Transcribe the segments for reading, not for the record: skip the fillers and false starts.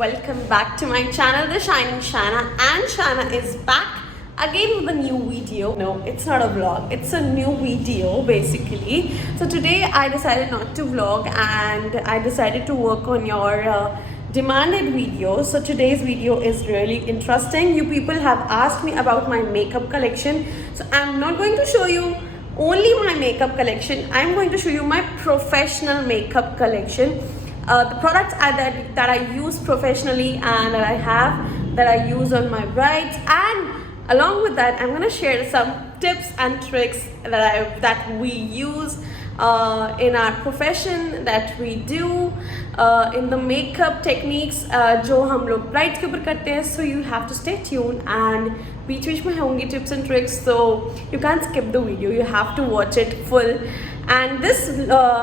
welcome back to my channel, The Shining Shana, and Shana is back again with a new video. No, it's not a vlog, it's a new video basically. So today I decided not to vlog and I decided to work on your demanded video. So today's video is really interesting. You people have asked me about my makeup collection, so I'm not going to show you only my makeup collection. I'm going to show you my professional makeup collection. The products that I use professionally and that I use on my brides, and along with that I'm going to share some tips and tricks that we use in our profession, that we do in the makeup techniques जो हम लोग brides के ऊपर करते हैं. So you have to stay tuned and बीच में होंगी tips and tricks, so you can't skip the video, you have to watch it full. And this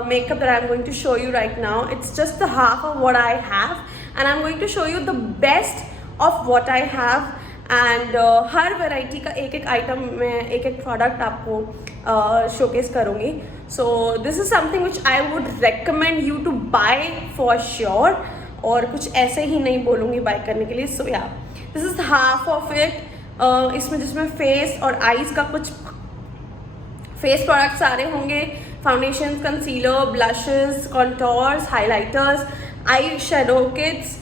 makeup that I'm going to show you right now, it's just the half of what I have, and I'm going to show you the best of what I have. And her variety का एक item मैं एक product आपको showcase करूँगी. So this is something which I would recommend you to buy for sure, और कुछ ऐसे ही नहीं बोलूँगी buy करने के लिए. So yeah, this is half of it. इसमें जिसमें face और eyes का कुछ फेस प्रोडक्ट्स सारे होंगे, foundation, concealer, blushes, contours, highlighters, eye shadow kits,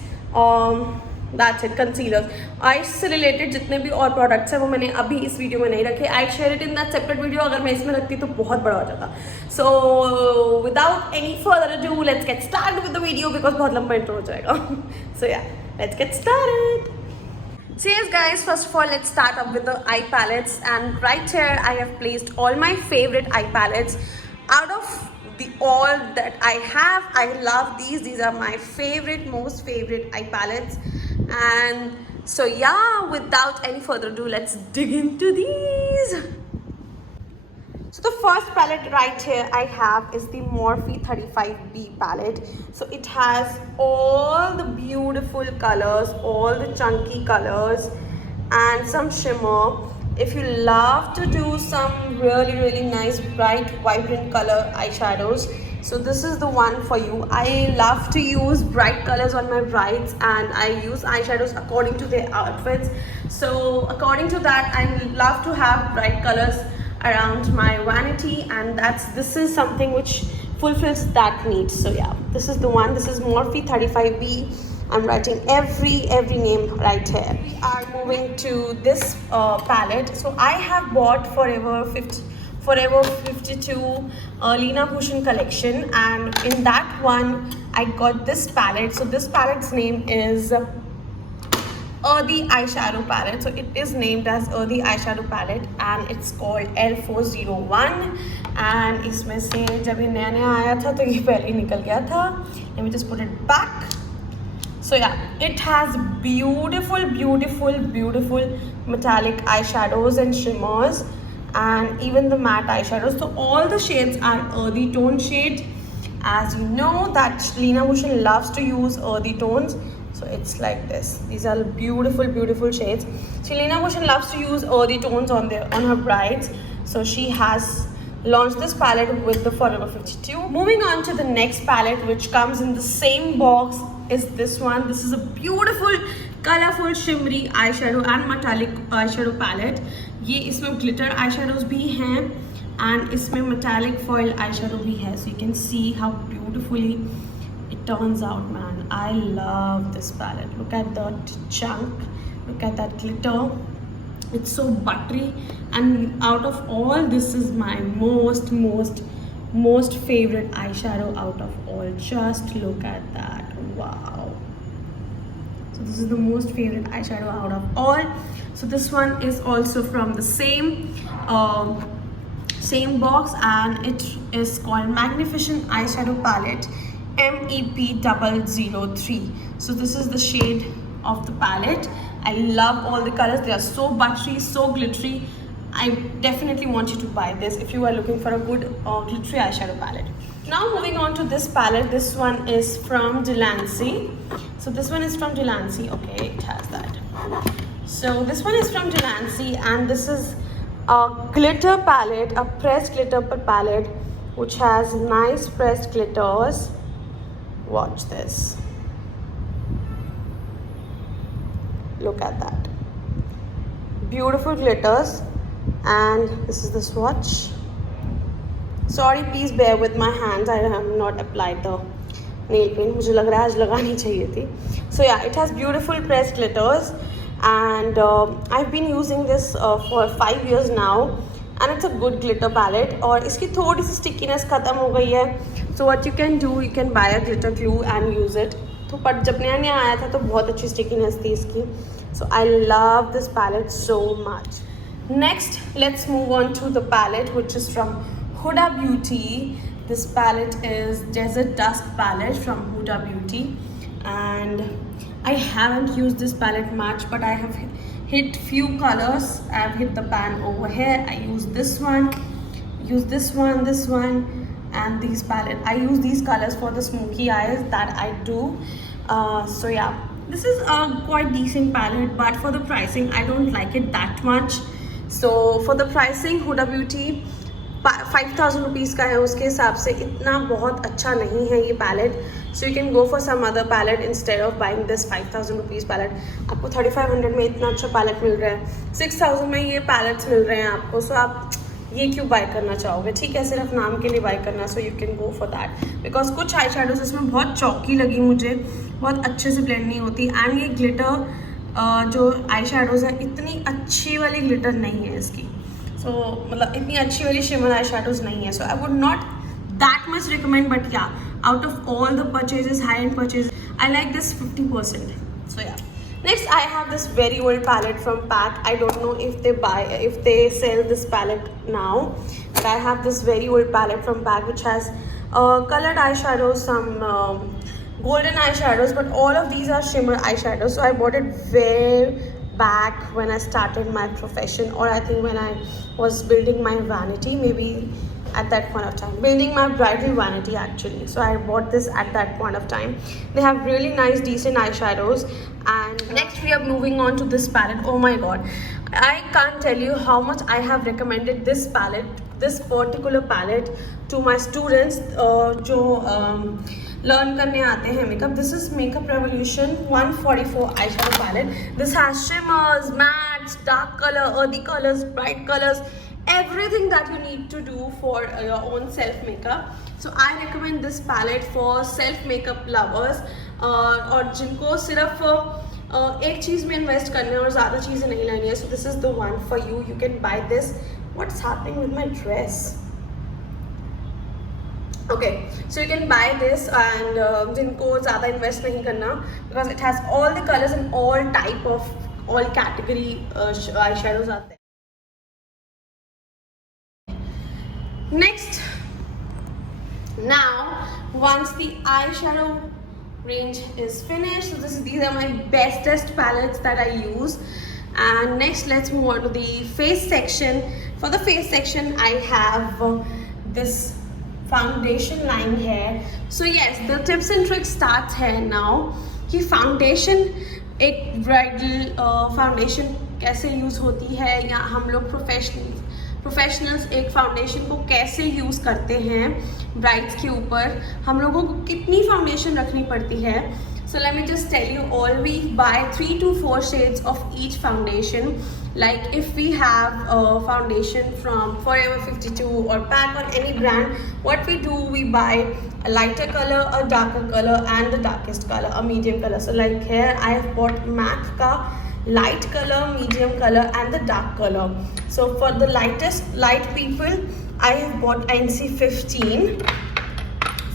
that's it, concealers. Eyes से रिलेटेड जितने भी और प्रोडक्ट्स हैं वो मैंने अभी इस वीडियो में नहीं रखे. I share it in that separate video. अगर मैं इसमें रखती तो बहुत बड़ा हो जाता. So without any further ado let's get start with the video, because बहुत लंबा इंट्रो हो जाएगा. सो या, let's get started. So yes guys, first of all let's start up with the eye palettes, and right here I have placed all my favorite eye palettes. Out of all that I have, I love these are my most favorite eye palettes. And so yeah, without any further ado, let's dig into these. So the first palette right here I have is the Morphe 35B palette. So it has all the beautiful colors, all the chunky colors and some shimmer. If you love to do some really nice bright vibrant color eyeshadows, so this is the one for you. I love to use bright colors on my brides, and I use eyeshadows according to their outfits. So according to that, I love to have bright colors around my vanity, and this is something which fulfills that need. So yeah, this is the one. This is Morphe 35B. I'm writing every name right here. We are moving to this palette. So I have bought Forever 52 Lena Bhushan collection, and in that one I got this palette. So this palette's name is Earthy Eyeshadow Palette. So it is named as Earthy Eyeshadow Palette, and it's called L401. And इसमें से जब ये नया आया था तो ये पहले ही निकल गया था. Let me just put it back. So yeah, it has beautiful metallic eyeshadows and shimmers, and even the matte eyeshadows. So all the shades are earthy tone shades. As you know that Lena Bhushan loves to use earthy tones. So it's like this. These are beautiful shades. So Lena Bhushan loves to use earthy tones on her brides. So she has launched this palette with the Forever 52. Moving on to the next palette, which comes in the same box, is this one. This is a beautiful, colorful, shimmery eyeshadow and metallic eyeshadow palette. ये इसमें glitter eyeshadows भी हैं and इसमें metallic foil eyeshadow भी है. So you can see how beautifully it turns out, man. I love this palette. Look at that chunk, look at that glitter. It's so buttery, and out of all, this is my most favorite eyeshadow out of all. Just look at that. Wow. So this is the most favorite eyeshadow out of all. So this one is also from the same box, and it is called Magnificent Eyeshadow Palette MEP003. So this is the shade of the palette. I love all the colors. They are so buttery, so glittery. I definitely want you to buy this if you are looking for a good glittery eyeshadow palette. Now moving on to this palette. This one is from Delancey. So this one is from Delancey. Okay, it has that. So this one is from Delancey, and this is a glitter palette, a pressed glitter palette, which has nice pressed glitters. Watch this. Look at that. Beautiful glitters. And this is the swatch. Sorry, please bear with my hands. I have not applied the nail paint. मुझे लग रहा है आज लगानी चाहिए थी. So yeah, it has beautiful pressed glitters, and I've been using this for 5 years now, and it's a good glitter palette. और इसकी थोड़ी सी stickiness ख़त्म हो गई है. So what you can do, you can buy a glitter glue and use it. तो पर जब नया नया आया था तो बहुत अच्छी stickiness थी इसकी. So I love this palette so much. Next, let's move on to the palette, which is from Huda Beauty. This palette is Desert Dusk palette from Huda Beauty, and I haven't used this palette much, but I have hit few colors. I have hit the pan over here. I use this one, this one, and these palette. I use these colors for the smoky eyes that I do. So yeah, this is a quite decent palette, but for the pricing, I don't like it that much. So for the pricing, Huda Beauty 5,000 rupees का है, उसके हिसाब से इतना बहुत अच्छा नहीं है ये palette. So you can go for some other palette instead of buying this 5,000 rupees palette. आपको 3500 में इतना अच्छा पैलेट मिल रहा है, 6,000 में ये पैलेट्स मिल रहे हैं आपको. सो आप ये क्यों बाय करना चाहोगे? ठीक है, सिर्फ नाम के लिए बाय करना. सो you can go for that, because कुछ आई शेडोज इसमें बहुत चौकी लगी मुझे, बहुत अच्छे से ब्लेंड नहीं होती. एंड ये ग्लिटर जो आई शेडोज़ है इतनी अच्छी वाली ग्लिटर नहीं है इसकी. So मतलब इतनी अच्छी वाली शिमर आई शेडोज़ नहीं है. So I would not that much recommend, but yeah out of all the purchases, high end purchase, I like this 50%. So yeah. Next, I have this very old palette from PAC. I don't know if they sell this palette now, but I have this very old palette from PAC which has colored eyeshadows, some golden eyeshadows, but all of these are shimmer eyeshadows. So I bought it way back when I started my profession, or I think when I was building my vanity, maybe at that point of time, building my bridal vanity actually. So I bought this at that point of time. They have really nice decent eyeshadows. And next we are moving on to this palette. Oh my god, I can't tell you how much I have recommended this palette, this particular palette, to my students जो learn करने आते हैं makeup. This is makeup revolution 144 eye shadow palette. This has shimmers, mattes, dark colour, earthy colours, bright colours, everything that you need to do for your own self makeup. So I recommend this palette for self makeup lovers और जिनको सिर्फ एक चीज़ में invest करना है और ज़्यादा चीज़ें नहीं लेनी है. So this is the one for you. You can buy this. What's happening with my dress? Okay, so you can buy this, and जिनको ज़्यादा इन्वेस्ट नहीं करना, because it has all the colors and all type of all category eyeshadows आते हैं. Next, now once the eyeshadow range is finished, so these are my bestest palettes that I use. And next, let's move on to the face section. For the face section, I have this foundation line here. So yes, the tips and tricks starts here now कि foundation, एक bridal foundation कैसे use होती है, या हम लोग professionals एक foundation को कैसे यूज़ करते हैं ब्राइड्स के ऊपर, हम लोगों को कितनी फाउंडेशन रखनी पड़ती है. So let me just tell you all, we buy 3 to 4 shades of each foundation. Like if we have a foundation from Forever 52 or PAC or any brand, what we do, we buy a lighter color, a darker color, and the darkest color, a medium color. So like here I have bought MAC ka light color, medium color, and the dark color. So for the light people, I have bought NC15.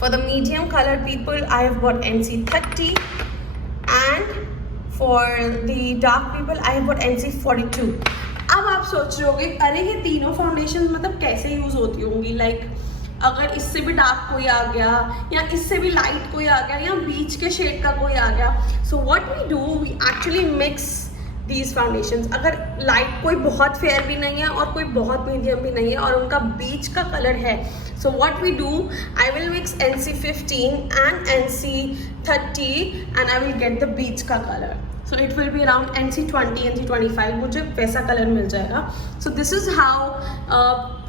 For the medium colored people, I have bought NC30, and for the dark people, I have bought NC42. अब आप सोच रहे होगे, अरे ये तीनों foundation मतलब कैसे यूज़ होती होंगी. लाइक अगर इससे भी डार्क कोई आ गया, या इससे भी लाइट कोई आ गया, या बीच के शेड का कोई आ गया. So what we do, we actually mix these foundations. अगर लाइट कोई बहुत फेयर भी नहीं है और कोई बहुत मीडियम भी नहीं है और उनका बीच का कलर है, so what we do, I will mix NC15 and NC30 and I will get the बीच का color. So it will be around NC20, NC25, मुझे वैसा कलर मिल जाएगा. So this is how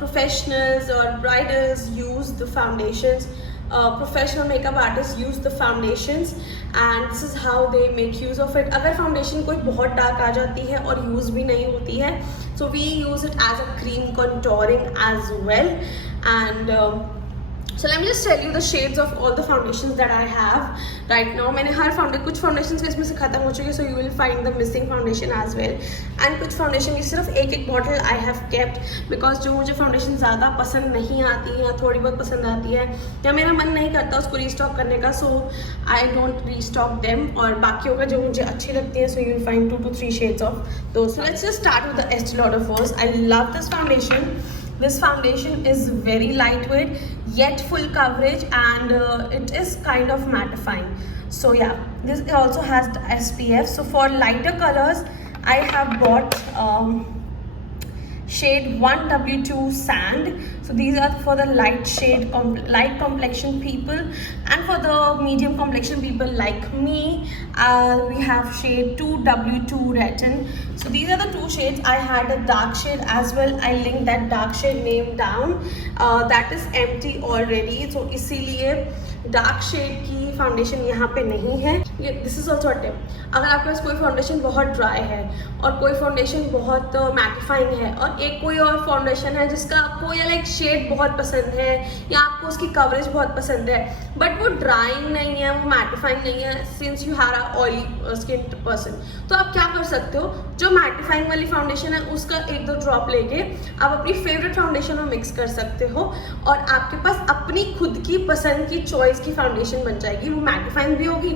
professionals or bridals use the foundations. Professional makeup artist use the foundations and this is how they make use of it. अगर foundation कोई बहुत dark आ जाती है और use भी नहीं होती है, so we use it as a cream contouring as well. And so let me just tell you the shades of all the foundations that I have right now. मैंने हर कुछ foundations इसमें से ख़त्म हो चुकी है, so you will find the missing foundation as well. and कुछ foundation की सिर्फ एक bottle I have kept because जो मुझे foundation ज़्यादा पसंद नहीं आती या थोड़ी बहुत पसंद आती है या मेरा मन नहीं करता उसको रीस्टॉक करने का, so I don't restock them. और बाकियों का जो मुझे अच्छी लगती है, so you will find 2 to 3 shades of those. So let's just start with the Estee Lauder first. I love this foundation. This foundation is very lightweight yet full coverage, and it is kind of mattifying. So yeah, this also has the SPF. So for lighter colors I have bought shade 1W2 Sand. So these are for the light shade, light complexion people, and for the medium complexion people like me, we have shade 2W2 Retin. So these are the 2 shades. I had a dark shade as well. I linked that dark shade name down. That is empty already. So इसीलिए dark shade की foundation यहाँ पे नहीं है. This is also a tip. अगर आपके पास कोई foundation बहुत ड्राई है और कोई फाउंडेशन बहुत मैटिफाइंग है और एक कोई और फाउंडेशन है जिसका आपको या लाइक शेड बहुत पसंद है या आपको उसकी कवरेज बहुत पसंद है बट वो ड्राइंग नहीं है, वो मैटिफाइंग नहीं है, since you have a oily skin person, तो आप क्या कर सकते हो, जो मैटिफाइंग वाली फाउंडेशन है उसका 1-2 ड्रॉप लेके आप अपनी फेवरेट फाउंडेशन में मिक्स कर सकते हो और आपके पास अपनी खुद की पसंद की चॉइस की फाउंडेशन बन जाएगी. वो मैटिफाइंग भी होगी,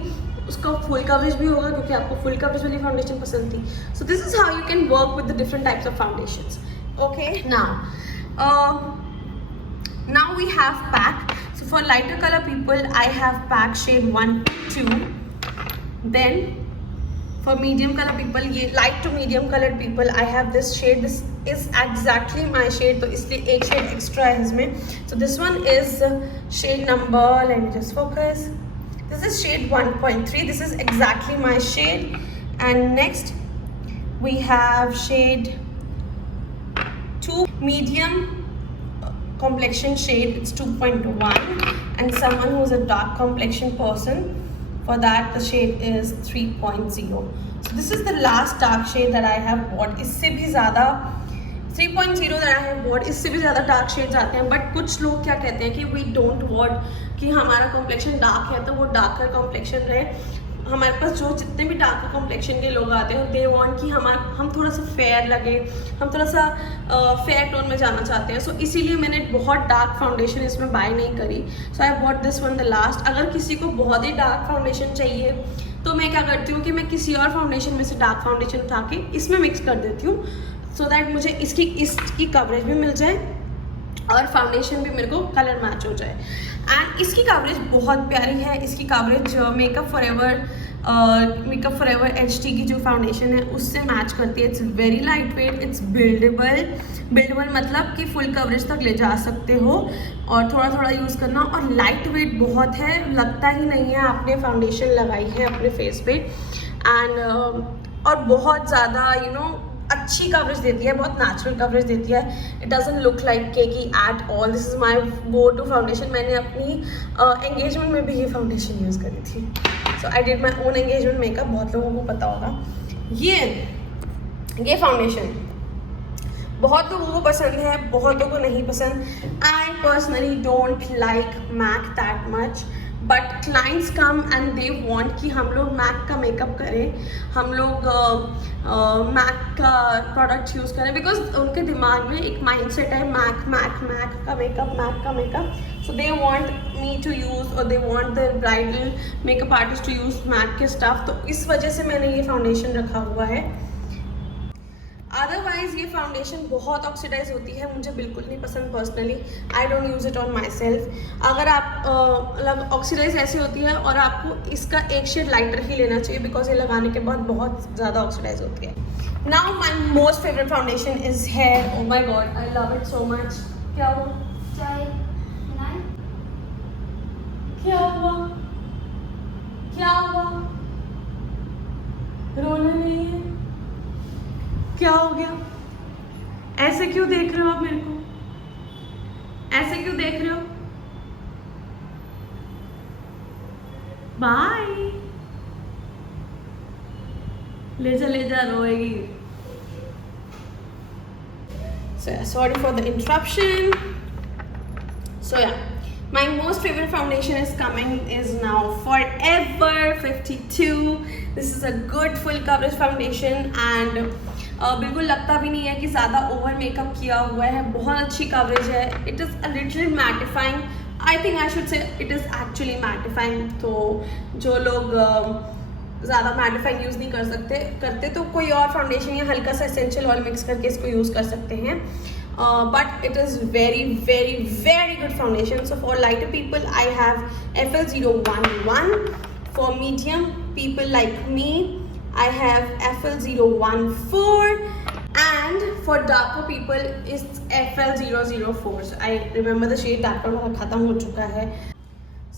उसका फुल कवरेज भी होगा क्योंकि आपको फुल कवरेज वाली फाउंडेशन पसंद थी. So this is how you can work with the different types of foundations. Okay, now we have pack. So for lighter color people I have pack shade 1-2. Then for medium color people, ये light to medium colored people, I have this shade. This is exactly my shade, तो इसलिए एक shade extra है इसमें. So this one is shade number, let me just focus. This is shade 1.3. This is exactly my shade. And next we have shade 2, medium complexion shade. It's 2.1, and someone who's a dark complexion person, for that the shade is 3.0. So this is the last dark shade that I have bought. इससे भी ज़्यादा 3.0 that I have bought, इससे भी ज़्यादा dark shades आते हैं. But कुछ लोग क्या कहते हैं कि वी डोंट वांट कि हमारा कॉम्प्लेक्शन डार्क है तो वो डार्कर कॉम्प्लेक्शन रहे. हमारे पास जो जितने भी डार्क कॉम्प्लेक्शन के लोग आते हैं दे वांट कि हम थोड़ा सा फेयर लगे, हम थोड़ा सा फेयर टोन में जाना चाहते हैं. सो इसीलिए मैंने बहुत डार्क फाउंडेशन इसमें बाय नहीं करी. So I bought this one the last. अगर किसी को बहुत ही डार्क फाउंडेशन चाहिए तो मैं क्या करती हूँ कि मैं किसी और फाउंडेशन में से डार्क फाउंडेशन उठा के इसमें मिक्स कर देती हूँ, सो दैट मुझे इसकी कवरेज भी मिल जाए और फाउंडेशन भी मेरे को कलर मैच हो जाए. एंड इसकी कवरेज बहुत प्यारी है. इसकी कवरेज मेकअप फॉरएवर HD की जो फाउंडेशन है उससे मैच करती है. It's very light weight, it's buildable मतलब कि फुल कवरेज तक ले जा सकते हो और थोड़ा थोड़ा यूज़ करना. और लाइट वेट बहुत है, लगता ही नहीं है आपने फाउंडेशन लगाई है अपने फेस पे. एंड और बहुत ज़्यादा अच्छी कवरेज देती है, बहुत नेचुरल कवरेज देती है. It doesn't look like cakey at all. This is my go to foundation. मैंने अपनी एंगेजमेंट में भी ये फाउंडेशन यूज़ करी थी. So I did my own engagement makeup. बहुत लोगों को पता होगा. ये फाउंडेशन बहुत लोगों को पसंद है, बहुत लोगों को नहीं पसंद. I personally don't like MAC that much, but clients come and they want कि हम लोग मैक का मेकअप करें, हम लोग मैक का प्रोडक्ट यूज़ करें, बिकॉज उनके दिमाग में एक माइंडसेट है मैक का makeup. So they want me to use और they want the bridal makeup artist to use MAC के स्टफ. तो इस वजह से मैंने ये फाउंडेशन रखा हुआ है. अदरवाइज़ ये फाउंडेशन बहुत ऑक्सीडाइज होती है, मुझे बिल्कुल नहीं पसंद personally. I don't use it on my self. अगर आप मतलब ऑक्सीडाइज ऐसी होती है और आपको इसका एक शेड लाइटर ही लेना चाहिए बिकॉज ये लगाने के बाद बहुत ज़्यादा ऑक्सीडाइज होती है. Now my most favourite foundation is here. Oh my God, I love it so much. क्या हुआ? क्या हुआ? रोना नहीं है? क्या हो गया? ऐसे क्यों देख रहे हो आप मेरे को? ऐसे क्यों देख रहे हो? बाय। ले जा रोएगी। So yeah, sorry for the interruption. So yeah, my most favorite foundation is coming is now Forever 52. This is a good full coverage foundation and बिल्कुल लगता भी नहीं है कि ज़्यादा ओवर मेकअप किया हुआ है, बहुत अच्छी कवरेज है। It is a little mattifying, I think I should say it is actually mattifying. तो जो लोग ज़्यादा मैटिफाइंग यूज़ नहीं करते तो कोई और फाउंडेशन या हल्का सा एसेंशियल ऑयल मिक्स करके इसको यूज़ कर सकते हैं। But it is very good foundation. So for lighter people I have FL011. For medium people like me I have FL014, and for darker people it's FL004. So I remember the shade, darker वाला खत्म हो चुका है।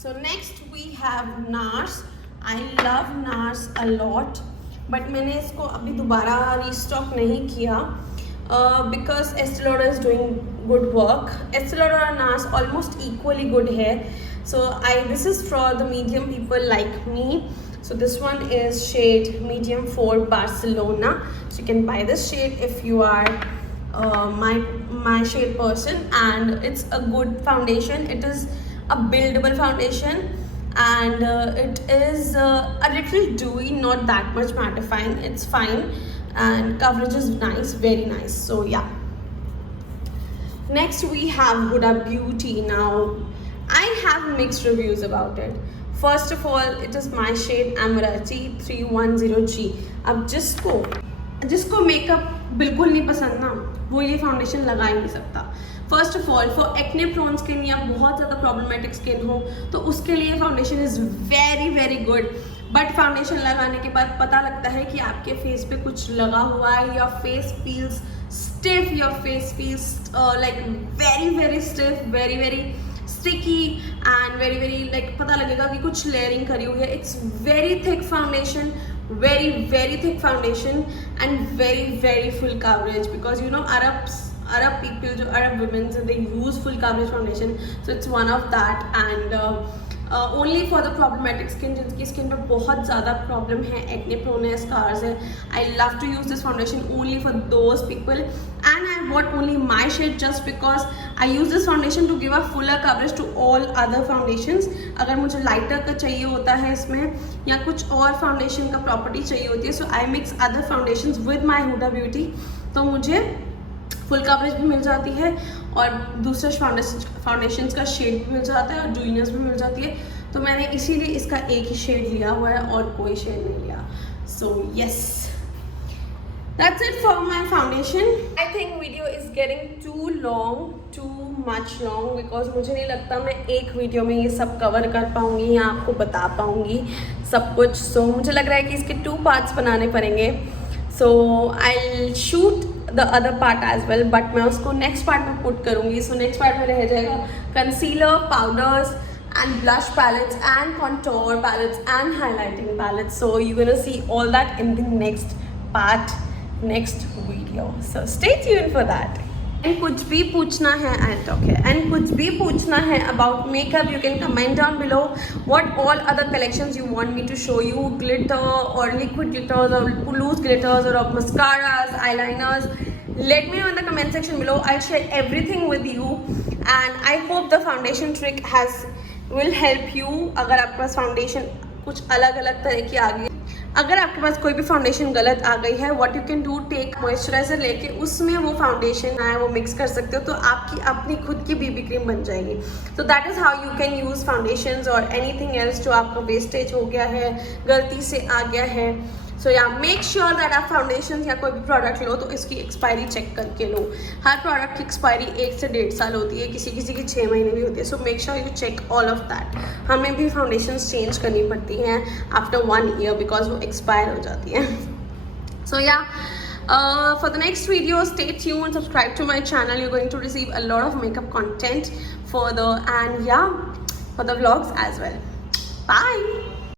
So next we have NARS. I love NARS a lot, but मैंने इसको अभी दोबारा restock नहीं किया because Estee Lauder is doing good work. Estee Lauder and NARS almost equally good है। So this is for the medium people like me. So this one is shade medium 4 Barcelona. So you can buy this shade if you are my shade person, and it's a good foundation. It is a buildable foundation, and it is a little dewy, not that much mattifying. It's fine, and coverage is nice, very nice. So yeah, next we have Huda Beauty. Now I have mixed reviews about it. First of all, it is my shade Amarachi 310G. अब जिसको makeup बिल्कुल नहीं पसंद ना, वो ये foundation लगा ही नहीं सकता। First of all, for acne prone skin या बहुत ज़्यादा प्रॉब्लमेटिक स्किन हो तो उसके लिए foundation is very good. But foundation लगाने के बाद पता लगता है कि आपके फेस पे कुछ लगा हुआ है, your face feels stiff, your face feels like very stiff, very sticky and very like पता लगेगा कि कुछ लेयरिंग करी हुई है। It's very thick foundation, very thick foundation and very full coverage, because you know Arab people, जो Arab women, so they use full coverage foundation. So it's one of that, and only for the problematic skin, जिनकी skin पे बहुत ज़्यादा problem है, acne prone है, scars है, I love to use this foundation only for those people. And I bought only my shade just because I use this foundation to give a fuller coverage to all other foundations. अगर मुझे lighter का चाहिए होता है इसमें, या कुछ और फाउंडेशन का प्रॉपर्टी चाहिए होती है, so I mix other foundations with my Huda Beauty, तो मुझे फुल कवरेज भी मिल जाती है और दूसरे फाउंडेशंस का शेड भी मिल जाता है और ड्यूइनेस भी मिल जाती है। तो मैंने इसीलिए इसका एक ही शेड लिया हुआ है और कोई शेड नहीं लिया। So yes, that's it for my foundation. I think video is getting too much long because मुझे नहीं लगता मैं एक वीडियो में ये सब कवर कर पाऊँगी या आपको बता पाऊँगी सब कुछ। So मुझे लग रहा है कि इसके 2 पार्ट्स बनाने पड़ेंगे। So I'll shoot the other part as well, but मैं उसको next part में put करूँगी। So next part में रह जाएगा concealer, powders and blush palettes and contour palettes and highlighting palettes. So you're gonna see all that in the next part, next video. So stay tuned for that. And कुछ भी पूछना है, I'll talk here. And कुछ भी पूछना है about makeup, you can comment down below what all other collections you want me to show you, glitter or liquid glitters or loose glitters or mascaras, eyeliners. Let me know in the comment section below. I'll share everything with you, and I hope the foundation trick will help you. अगर आपके पास foundation कुछ अलग तरह की आ गई, अगर आपके पास कोई भी फाउंडेशन गलत आ गई है, what you can do, take moisturiser लेके उसमें वो फाउंडेशन है वो मिक्स कर सकते हो, तो आपकी अपनी खुद की बीबी क्रीम बन जाएगी। तो that is how you can use foundations और एनीथिंग एल्स जो आपका वेस्टेज हो गया है, गलती से आ गया है। सो या मेक श्योर दैट आप फाउंडेशन या कोई भी प्रोडक्ट लो तो इसकी एक्सपायरी चेक करके लो। हर प्रोडक्ट की एक्सपायरी 1 से 1.5 साल होती है, किसी की 6 महीने भी होती है। So make sure you check all of that. हमें भी फाउंडेशन चेंज करनी पड़ती हैं आफ्टर 1 ईयर बिकॉज वो एक्सपायर हो जाती है। सो या for the next video, stay tuned, subscribe to my channel. You're going to receive a lot of makeup content further, and yeah, for the vlogs as well. Bye.